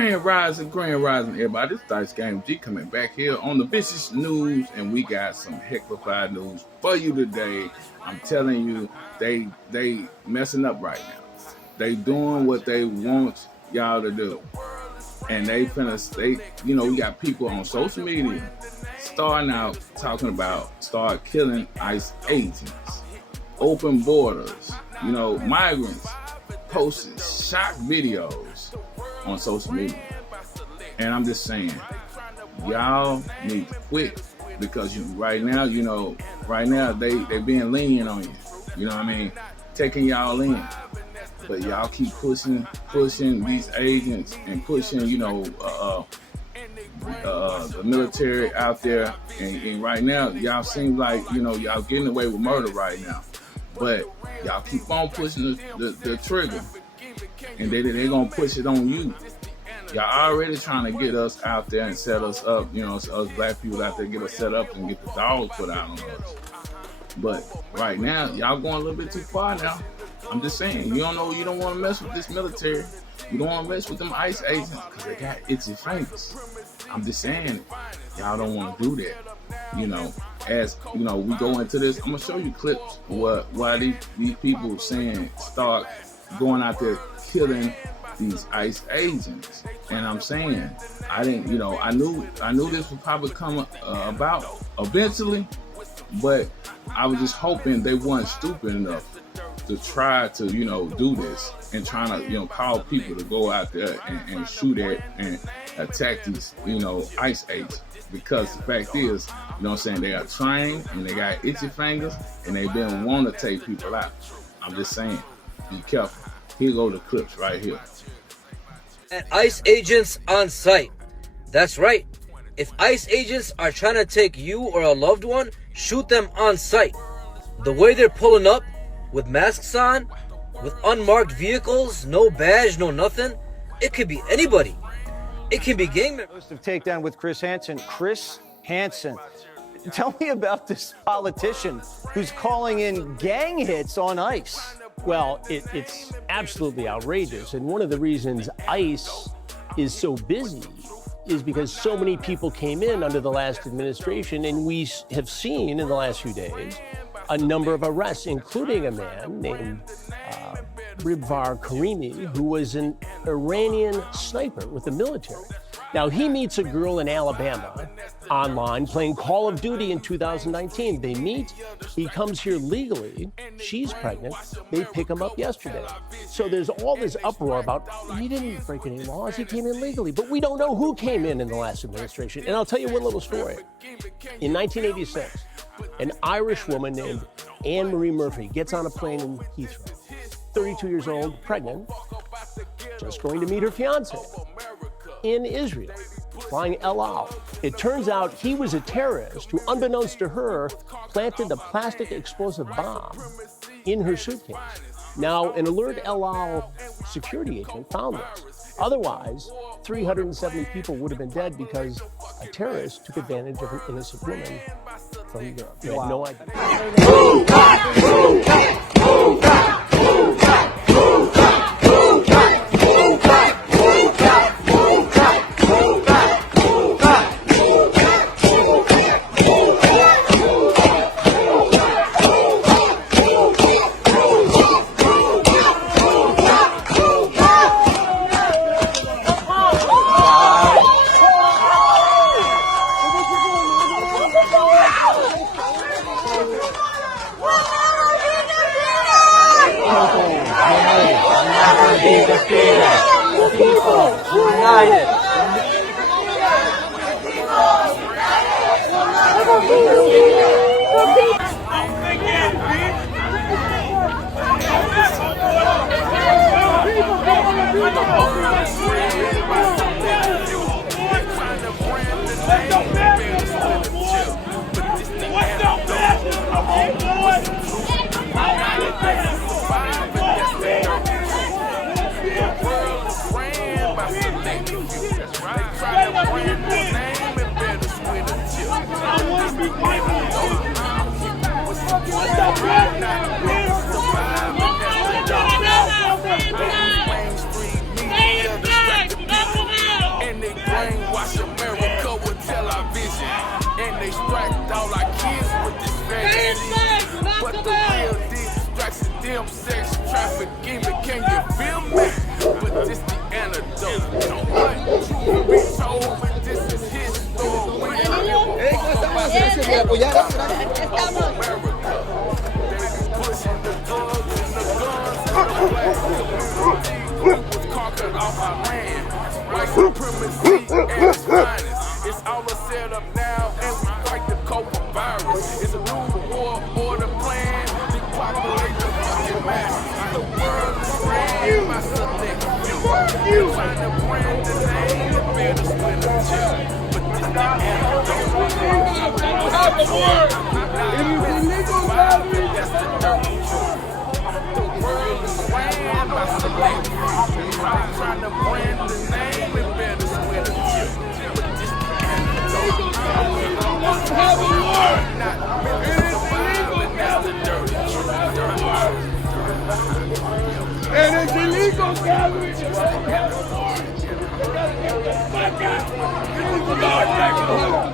Grand Rising, everybody. This Dice Game G coming back here on the Vicious News, and we got some hecklified news for you today. I'm telling you, they messing up right now. They doing what they want y'all to do, and we got people on social media starting out talking about start killing ICE agents, open borders, migrants posting shock videos on social media. And I'm just saying, y'all need to quit, because right now they being lenient on you. You know what I mean? Taking y'all in. But y'all keep pushing these agents and pushing, the military out there. And right now, y'all seem like, y'all getting away with murder right now. But y'all keep on pushing the trigger, and they're gonna push it on you. Y'all already trying to get us out there and set us up, us black people out there, get us set up and get the dogs put out on us. But right now, y'all going a little bit too far now. I'm just saying, you don't want to mess with this military. You don't want to mess with them ICE agents because they got itchy fingers. I'm just saying, y'all don't want to do that. As we go into this, I'm gonna show you clips why these people saying start going out there killing these ICE agents. And I'm saying, I knew this would probably come about eventually, but I was just hoping they weren't stupid enough to try to do this and trying to call people to go out there and shoot at and attack these ICE agents. Because the fact is, they are trained and they got itchy fingers and they didn't want to take people out. I'm just saying, be careful. Here go the clips right here. At ICE agents on site. That's right. If ICE agents are trying to take you or a loved one, shoot them on site. The way they're pulling up, with masks on, with unmarked vehicles, no badge, no nothing, it could be anybody. It can be gang members. Of Takedown with Chris Hansen. Chris Hansen, tell me about this politician who's calling in gang hits on ICE. Well, it's absolutely outrageous. And one of the reasons ICE is so busy is because so many people came in under the last administration, and we have seen in the last few days a number of arrests, including a man named Ribvar Karimi, who was an Iranian sniper with the military. Now, he meets a girl in Alabama online playing Call of Duty in 2019. They meet, he comes here legally, she's pregnant, they pick him up yesterday. So there's all this uproar about, he didn't break any laws, he came in legally. But we don't know who came in the last administration. And I'll tell you one little story. In 1986, an Irish woman named Anne Marie Murphy gets on a plane in Heathrow. 32 years old, pregnant, just going to meet her fiance in Israel, flying El Al. It turns out he was a terrorist who, unbeknownst to her, planted a plastic explosive bomb in her suitcase. Now, an alert El Al security agent found this. Otherwise, 370 people would have been dead because a terrorist took advantage of an innocent woman from Europe. They had no idea. Pimp, sex, trafficking, can you feel me? But this the antidote. Don't let you be told, but this is his story. Pushing the drugs and the guns and the black community was conquered off our land. White supremacy at its finest. It's all a setup now, and we fight the COVID virus. It's a new war order plan. Depopulate the fucking masses. The world is ran by select few. They're trying to brand the name and bear the split of chip. But this the antidote. The word. It is illegal, that's the dirty truth. The world is ran by select few. They're trying to brand the name and bear the split of chip. But this the antidote. Have a war. Not meant to survive, and that's the dirty truth. And it's illegal gathering. You don't have a war. You gotta get the fuck out. This is the Lord neighborhood.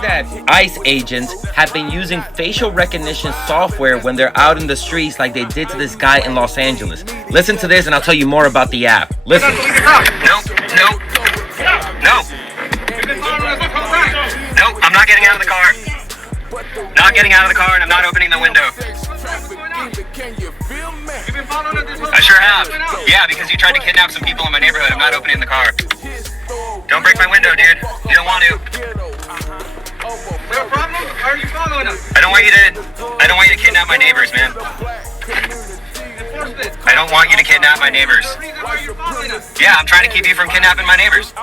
That ICE agents have been using facial recognition software when they're out in the streets like they did to this guy in Los Angeles. Listen to this and I'll tell you more about the app. Listen. No. Nope, I'm not getting out of the car. Not getting out of the car and I'm not opening the window. I sure have. Yeah, because you tried to kidnap some people in my neighborhood. I'm not opening the car. Don't break my window, dude. You don't want to. Is there a problem? Why are you following us? I don't want you to kidnap my neighbors, man. I don't want you to kidnap my neighbors. Why are you following us? Yeah, I'm trying to keep you from kidnapping my neighbors.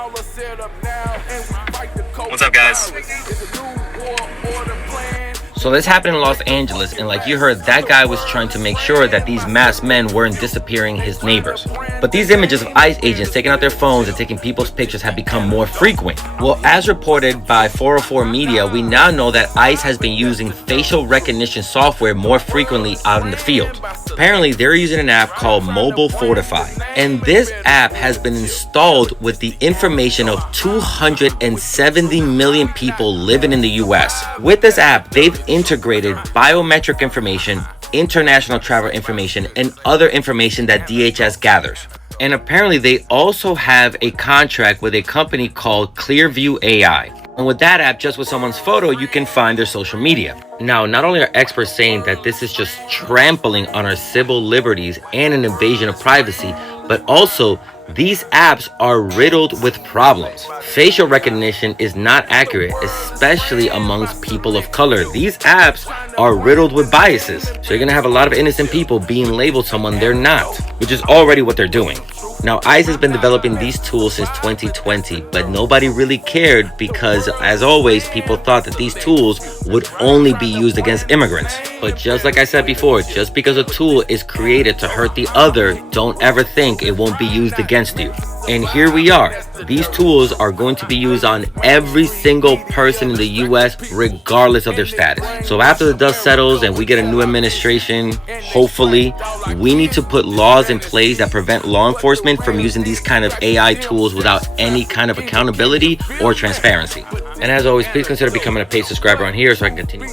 What's up, guys? So this happened in Los Angeles, and like you heard, that guy was trying to make sure that these masked men weren't disappearing his neighbors. But these images of ICE agents taking out their phones and taking people's pictures have become more frequent. Well, as reported by 404 Media, we now know that ICE has been using facial recognition software more frequently out in the field. Apparently, they're using an app called Mobile Fortify, and this app has been installed with the information of 270 million people living in the US. With this app, they've integrated biometric information, international travel information, and other information that DHS gathers. And apparently they also have a contract with a company called Clearview AI. And with that app, just with someone's photo, you can find their social media. Now, not only are experts saying that this is just trampling on our civil liberties and an invasion of privacy, but also these apps are riddled with problems. Facial recognition is not accurate, especially amongst people of color. These apps are riddled with biases. So you're gonna have a lot of innocent people being labeled someone they're not, which is already what they're doing. Now, ICE has been developing these tools since 2020, but nobody really cared because, as always, people thought that these tools would only be used against immigrants. But just like I said before, just because a tool is created to hurt the other, don't ever think it won't be used against you. And here we are. These tools are going to be used on every single person in the US, regardless of their status. So after the dust settles and we get a new administration, hopefully, we need to put laws in place that prevent law enforcement from using these kind of AI tools without any kind of accountability or transparency. And as always, please consider becoming a paid subscriber on here so I can continue.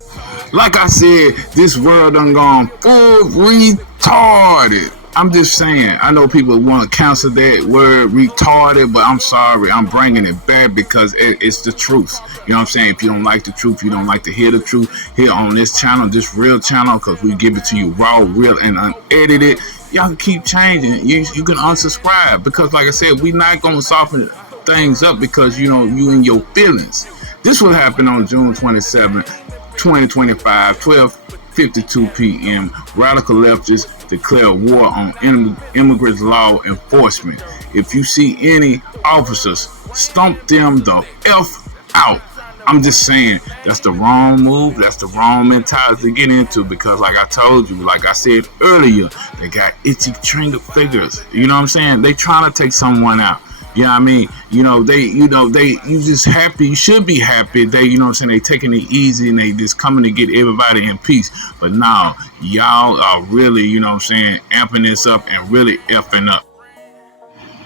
Like I said, this world done gone full retarded. I'm just saying, I know people want to cancel that word retarded, but I'm sorry, I'm bringing it back because it's the truth. You know what I'm saying? If you don't like the truth, you don't like to hear the truth, here on this channel, this real channel, because we give it to you raw, real, and unedited, y'all can keep changing. You can unsubscribe because, like I said, we're not going to soften things up because, you know, you in your feelings. This will happen on June 27, 2025, 12:52 p.m. Radical leftists declare war on immigrant law enforcement. If you see any officers Stomp them the F out. I'm just saying, that's the wrong move. That's the wrong mentality to get into because, like I told you, like I said earlier, they got itchy trigger figures. You know what I'm saying? They trying to take someone out. You know what I mean? You just happy. You should be happy. They, you know what I'm saying? They taking it easy and they just coming to get everybody in peace. But now, y'all are really, you know what I'm saying, amping this up and really effing up.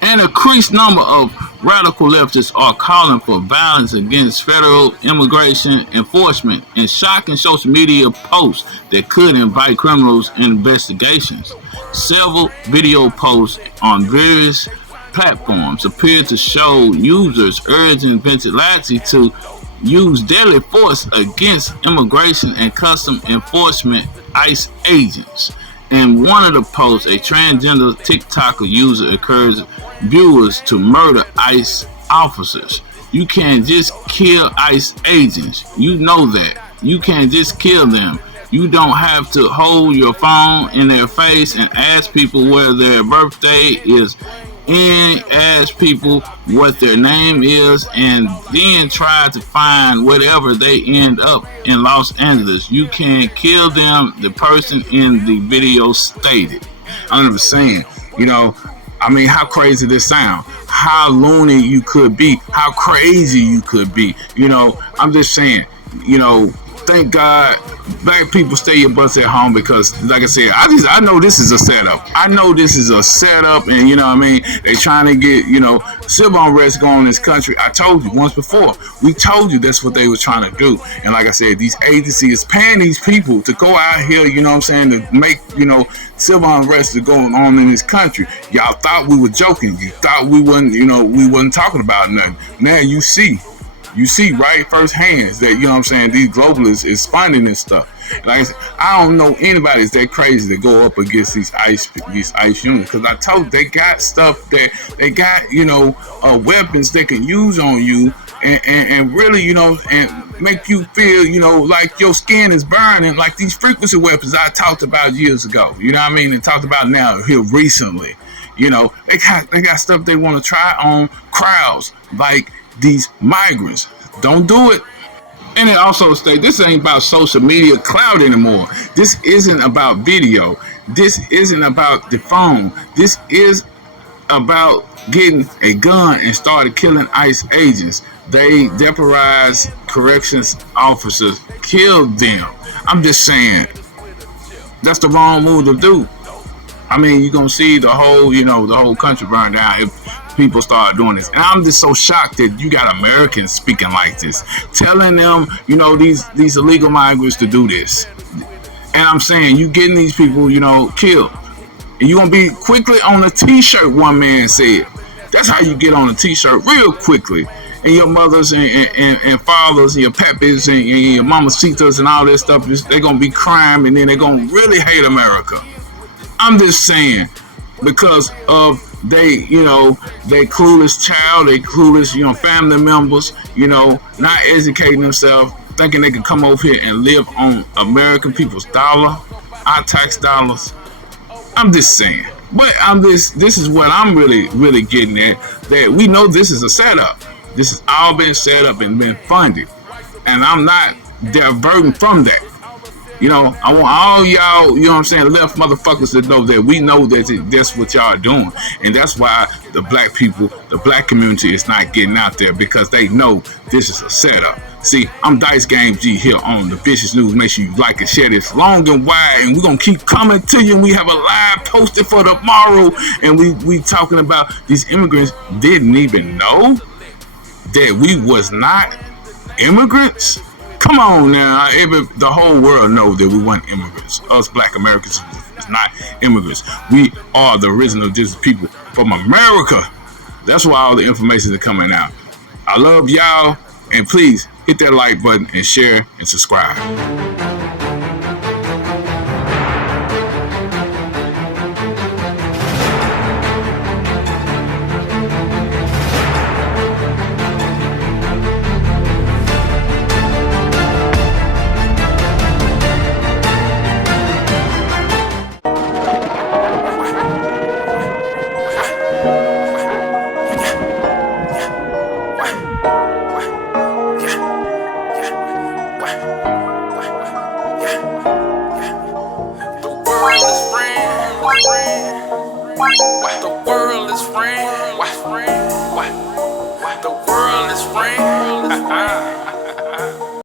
An increased number of radical leftists are calling for violence against federal immigration enforcement and shocking social media posts that could invite criminals investigations. Several video posts on various platforms appear to show users urging vigilantes to use deadly force against immigration and custom enforcement ICE agents. In one of the posts, a transgender TikToker user encouraged viewers to murder ICE officers. You can't just kill ICE agents. You know that. You can't just kill them. You don't have to hold your phone in their face and ask people where their birthday is, and ask people what their name is, and then try to find whatever they end up in Los Angeles. You can't kill them, the person in the video stated. I'm just saying, I mean, how crazy this sound? How loony you could be? How crazy you could be? I'm just saying, thank God black people stay your butts at home because, like I said, I know this is a setup. I know this is a setup, and you know what I mean? They trying to get, civil unrest going in this country. I told you once before. We told you that's what they were trying to do. And like I said, these agencies paying these people to go out here, you know what I'm saying, to make, civil unrest is going on in this country. Y'all thought we were joking. You thought we wasn't talking about nothing. Now you see right firsthand that, you know what I'm saying, these globalists is funding this stuff. Like I said, I don't know anybody that's that crazy to go up against these ICE units, because I told you, they got stuff that they got, weapons they can use on you and really, and make you feel, like your skin is burning, like these frequency weapons I talked about years ago, you know what I mean, and talked about now here recently. They got stuff they want to try on crowds, like these migrants. Don't do it. And it also states this ain't about social media clout anymore. This isn't about video. This isn't about the phone. This is about getting a gun and started killing ICE agents. They jeopardized corrections officers, killed them. I'm just saying, that's the wrong move to do. I mean, you're going to see the whole country burn down if people start doing this. And I'm just so shocked that you got Americans speaking like this, telling them, these illegal migrants to do this. And I'm saying, you getting these people, killed. And you're going to be quickly on a t-shirt, one man said. That's how you get on a t-shirt real quickly. And your mothers and fathers and your pappies and your mamacitas and all that stuff, they're going to be crying, and then they're going to really hate America. I'm just saying, because of they clueless child, they clueless, family members, not educating themselves, thinking they can come over here and live on American people's dollar, our tax dollars. I'm just saying. But this is what I'm really, really getting at, that we know this is a setup. This has all been set up and been funded. And I'm not diverting from that. I want all y'all, left motherfuckers to know that we know that that's what y'all are doing. And that's why the black people, the black community is not getting out there, because they know this is a setup. See, I'm Dice Game G here on the Vicious News. Make sure you like and share this long and wide, and we're going to keep coming to you. And we have a live posted for tomorrow, and we talking about these immigrants didn't even know that we was not immigrants. Come on now, the whole world know that we weren't immigrants. Us black Americans is not immigrants. We are the original just people from America. That's why all the information is coming out. I love y'all, and please hit that like button and share and subscribe. The world is friend. The world is friend. The world is friend.